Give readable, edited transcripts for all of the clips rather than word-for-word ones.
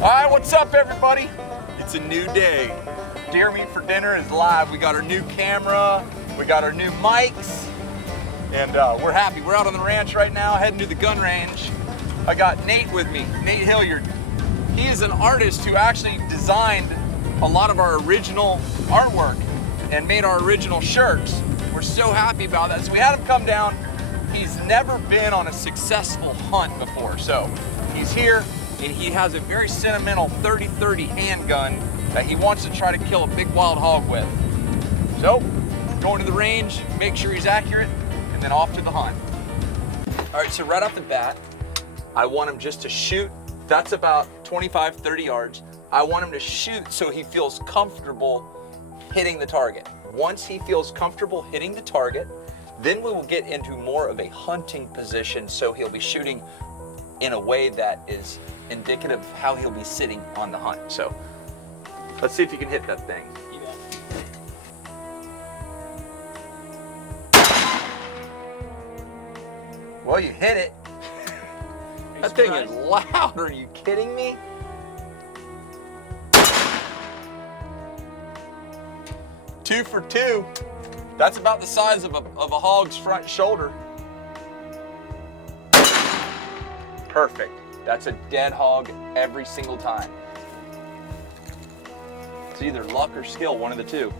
All right, what's up, everybody? It's a new day. Deer Meat for Dinner is live. We got our new camera, we got our new mics, and we're happy. We're out on the ranch right now, heading to the gun range. I got Nate with me, Nate Hilliard. He is an artist who actually designed a lot of our original artwork and made our original shirts. We're so happy about that. So we had him come down. He's never been on a successful hunt before, so he's here. And he has a very sentimental 30-30 handgun that he wants to try to kill a big wild hog with. So, going to the range, make sure he's accurate, and then off to the hunt. All right, so right off the bat, I want him just to shoot. That's about 25, 30 yards. I want him to shoot so he feels comfortable hitting the target. Once he feels comfortable hitting the target, then we will get into more of a hunting position, so he'll be shooting in a way that is indicative of how he'll be sitting on the hunt. So let's see if you can hit that thing. You got it. Well, you hit it. That thing is loud. Are you kidding me? Two for two. That's about the size of a hog's front shoulder. Perfect. That's a dead hog every single time. It's either luck or skill, one of the two.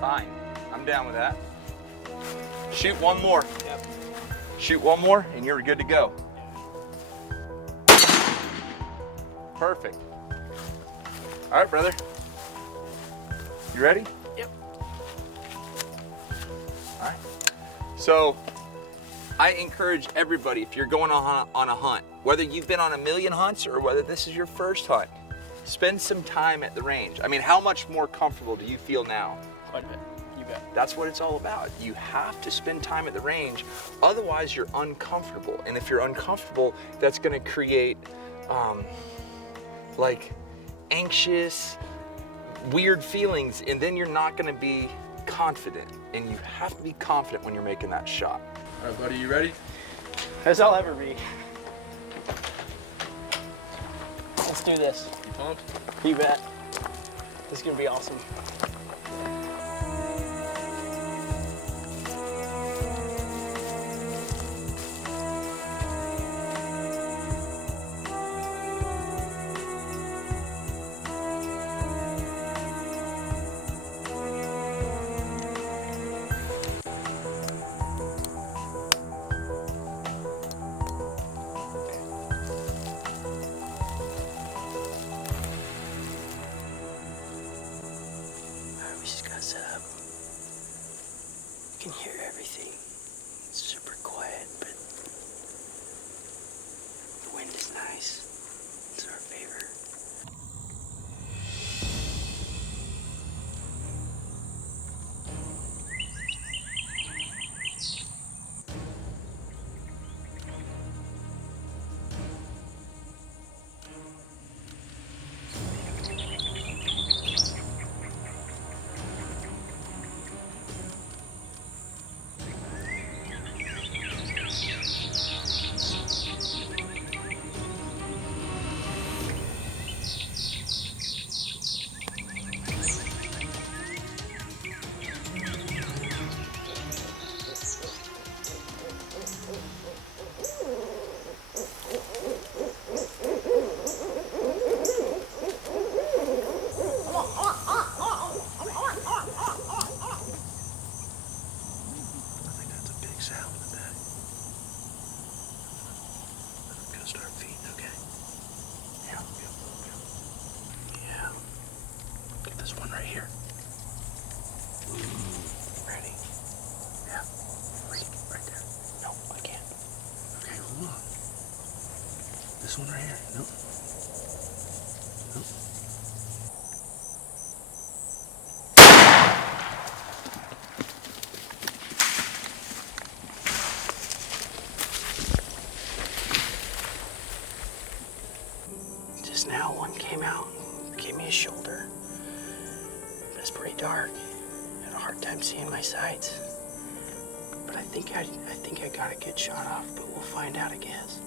Fine, I'm down with that. Shoot one more. Yep. Shoot one more and you're good to go. Perfect. All right, brother. You ready? Yep. All right. So I encourage everybody, if you're going on a hunt, whether you've been on a million hunts or whether this is your first hunt, spend some time at the range. I mean, how much more comfortable do you feel now? Quite a bit. You bet. That's what it's all about. You have to spend time at the range, otherwise you're uncomfortable. And if you're uncomfortable, that's gonna create like anxious, weird feelings, and then you're not gonna be confident. And you have to be confident when you're making that shot. All right, buddy, you ready? As I'll ever be. Let's do this. You pumped? You bet. This is gonna be awesome. We just gotta set up. You can hear everything. It's super quiet, but the wind is nice. It's in our favor. One right here. Ready? Yeah. Right there. No, I can't. Okay, hold on. This one right here. Nope. Nope. Just now one came out, gave me a shoulder. But it's pretty dark. I had a hard time seeing my sights. But I think think I got a good shot off, but we'll find out, I guess.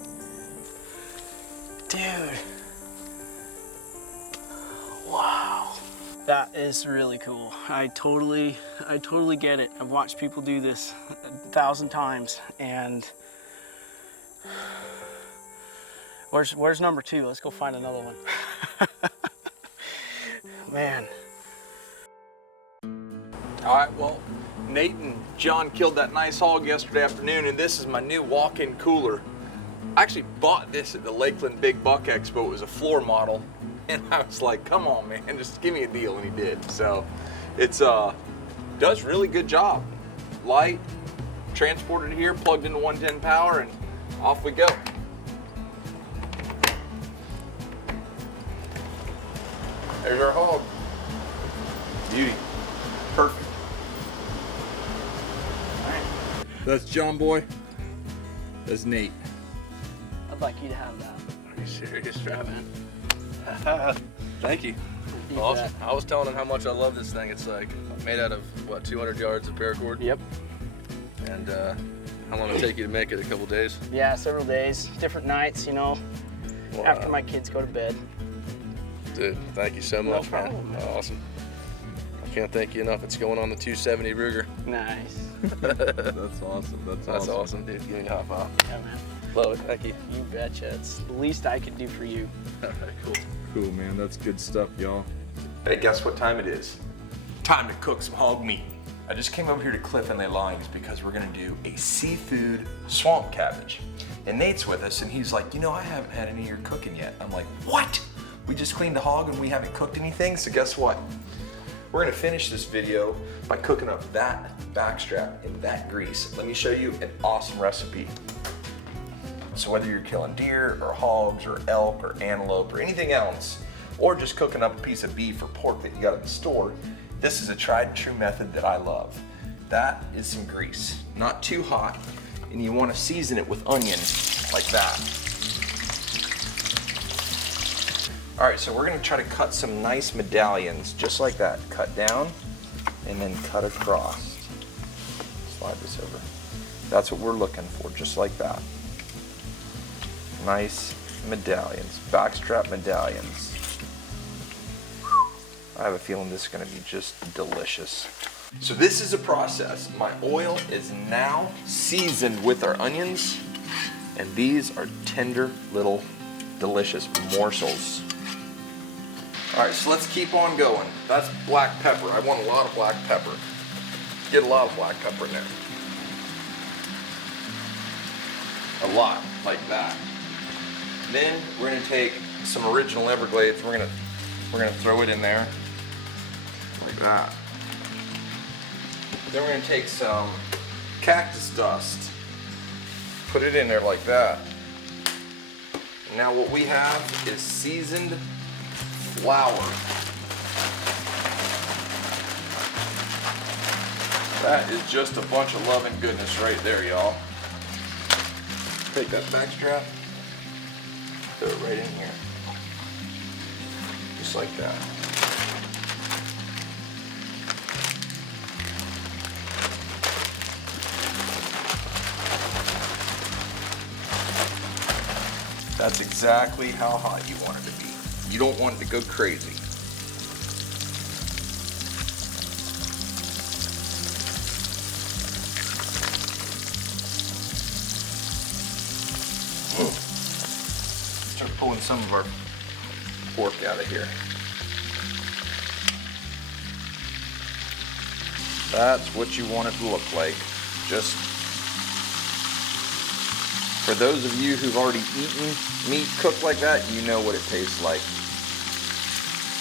Dude. Wow. That is really cool. I totally get it. I've watched people do this 1,000 times, and where's number 2? Let's go find another one. Man. All right, well, Nate and John killed that nice hog yesterday afternoon, and this is my new walk-in cooler. I actually bought this at the Lakeland Big Buck Expo. It was a floor model, and I was like, come on, man, just give me a deal, and he did. So it's does really good job. Light, transported here, plugged into 110 power, and off we go. There's our hog. Beauty. Perfect. All right. That's John Boy. That's Nate. I'd like you to have that. Are you serious, Yeah, man. Thank you. You Awesome. bet. I was telling him how much I love this thing. It's like made out of, what, 200 yards of paracord? Yep. And how long did it take you to make it? A couple days? Yeah, several days, different nights, you know, Wow. after my kids go to bed. Dude, thank you so No much, problem, man. man. Awesome. I can't thank you enough. It's going on the 270 Ruger. Nice. That's awesome. That's awesome, dude. Give me a high five. Yeah, man. Love it. Thank you. You betcha. It's the least I could do for you. All right, cool. Cool, man. That's good stuff, y'all. Hey, guess what time it is? Time to cook some hog meat. I just came over here to Cliff and Lay Lines because we're gonna do a seafood swamp cabbage. And Nate's with us, and he's like, you know, I haven't had any of your cooking yet. I'm like, what? We just cleaned the hog and we haven't cooked anything? So guess what? We're gonna finish this video by cooking up that backstrap in that grease. Let me show you an awesome recipe. So whether you're killing deer or hogs or elk or antelope or anything else, or just cooking up a piece of beef or pork that you got in the store, this is a tried and true method that I love. That is some grease, not too hot, and you want to season it with onion like that. All right, so we're gonna try to cut some nice medallions, just like that. Cut down and then cut across. Slide this over. That's what we're looking for, just like that. Nice medallions, backstrap medallions. I have a feeling this is gonna be just delicious. So this is a process. My oil is now seasoned with our onions, and these are tender little delicious morsels. All right, so let's keep on going. That's black pepper. I want a lot of black pepper. Get a lot of black pepper in there. A lot, like that. Then we're gonna take some original Everglades. We're gonna throw it in there, like that. Then we're gonna take some cactus dust, put it in there like that. Now what we have is seasoned flour. That is just a bunch of love and goodness right there, y'all. Take that backstrap, throw it right in here. Just like that. That's exactly how hot you want it to be. You don't want it to go crazy. Start pulling some of our pork out of here. That's what you want it to look like. Just for those of you who've already eaten meat cooked like that, you know what it tastes like.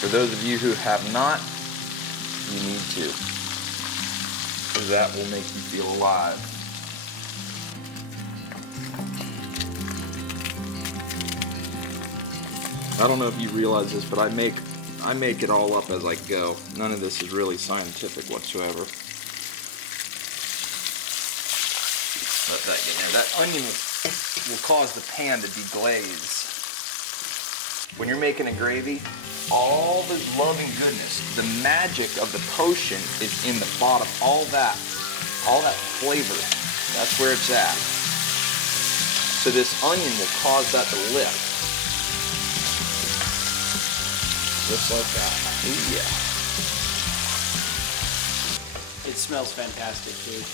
For those of you who have not, you need to. Because that will make you feel alive. I don't know if you realize this, but I make it all up as I go. None of this is really scientific whatsoever. Let that get in there. That onion will cause the pan to deglaze. When you're making a gravy, all the love and goodness, the magic of the potion is in the bottom. All that flavor That's where it's at. So this onion will cause that to lift. Just like that. Ooh, yeah. It smells fantastic, too.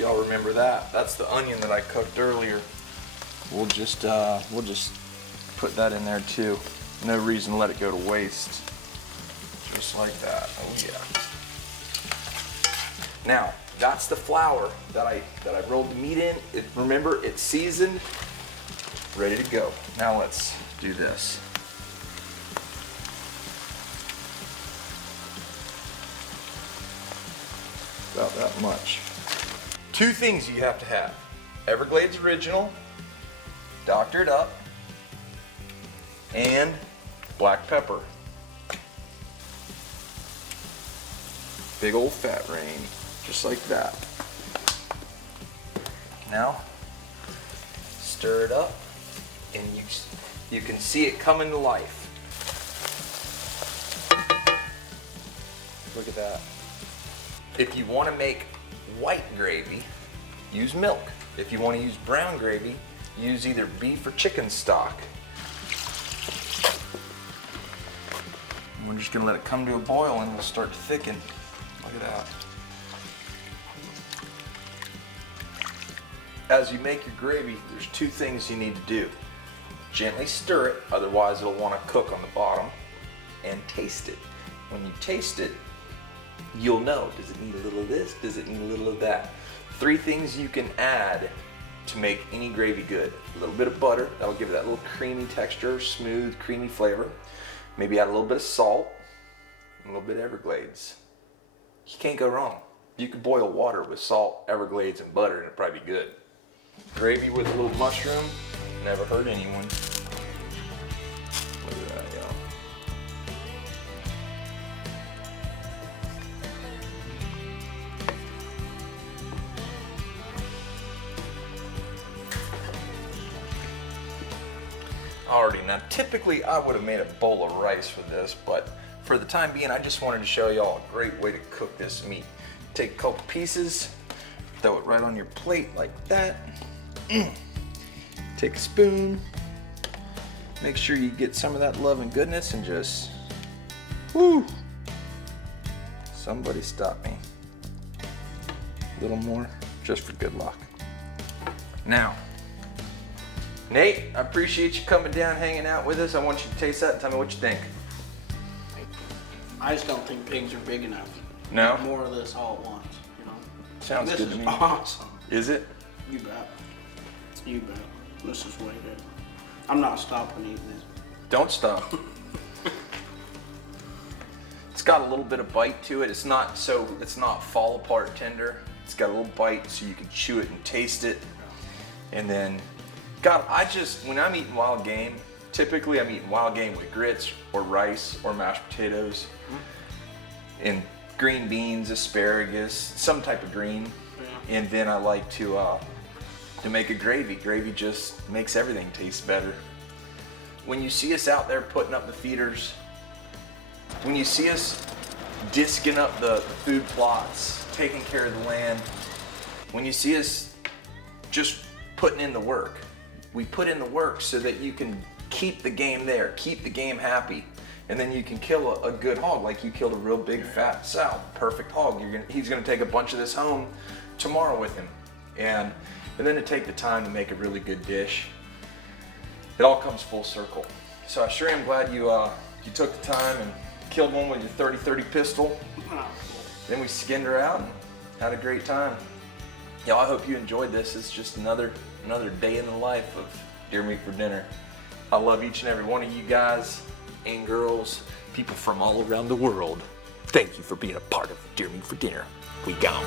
Y'all remember that? That's the onion that I cooked earlier. We'll just put that in there too. No reason to let it go to waste. Just like that. Oh yeah. Now, that's the flour that I rolled the meat in. Remember, it's seasoned, ready to go. Now let's do this. About that much. Two things you have to have. Everglades Original, doctored up, and black pepper. Big old fat rain, just like that. Now, stir it up, and you can see it coming to life. Look at that. If you want to make white gravy, use milk. If you want to use brown gravy, use either beef or chicken stock. And we're just going to let it come to a boil and it'll start to thicken. Look at that. As you make your gravy, there's two things you need to do. Gently stir it, otherwise it'll want to cook on the bottom, and taste it. When you taste it, you'll know, does it need a little of this? Does it need a little of that? Three things you can add to make any gravy good. A little bit of butter, that'll give it that little creamy texture, smooth, creamy flavor. Maybe add a little bit of salt, and a little bit of Everglades. You can't go wrong. You could boil water with salt, Everglades, and butter, and it'd probably be good. Gravy with a little mushroom, never hurt anyone. Look at that, y'all. Alrighty, now typically I would have made a bowl of rice for this, but for the time being I just wanted to show y'all a great way to cook this meat. Take a couple pieces, throw it right on your plate like that. Take a spoon, make sure you get some of that love and goodness, and just, whoo! Somebody stop me. A little more, just for good luck. Now, Nate, I appreciate you coming down, hanging out with us. I want you to taste that and tell me what you think. I just don't think pigs are big enough. No? More of this all at once, you know? Sounds this good to is me. Awesome. Is it? You bet. You bet. This is way good. I'm not stopping eating this. Don't stop. It's got a little bit of bite to it. It's not fall apart tender. It's got a little bite so you can chew it and taste it. And then, God, when I'm eating wild game, typically I'm eating wild game with grits or rice or mashed potatoes and green beans, asparagus, some type of green. Yeah. And then I like to make a gravy. Gravy just makes everything taste better. When you see us out there putting up the feeders, when you see us disking up the food plots, taking care of the land, when you see us just putting in the work, we put in the work so that you can keep the game there, keep the game happy, and then you can kill a good hog like you killed a real big fat sow, perfect hog. He's gonna take a bunch of this home tomorrow with him, and then to take the time to make a really good dish. It all comes full circle. So I sure am glad you took the time and killed one with your 30-30 pistol. Then we skinned her out and had a great time. Y'all, I hope you enjoyed this. It's just another day in the life of Deer Meat for Dinner. I love each and every one of you guys and girls, people from all around the world. Thank you for being a part of Deer Meat for Dinner. We gone.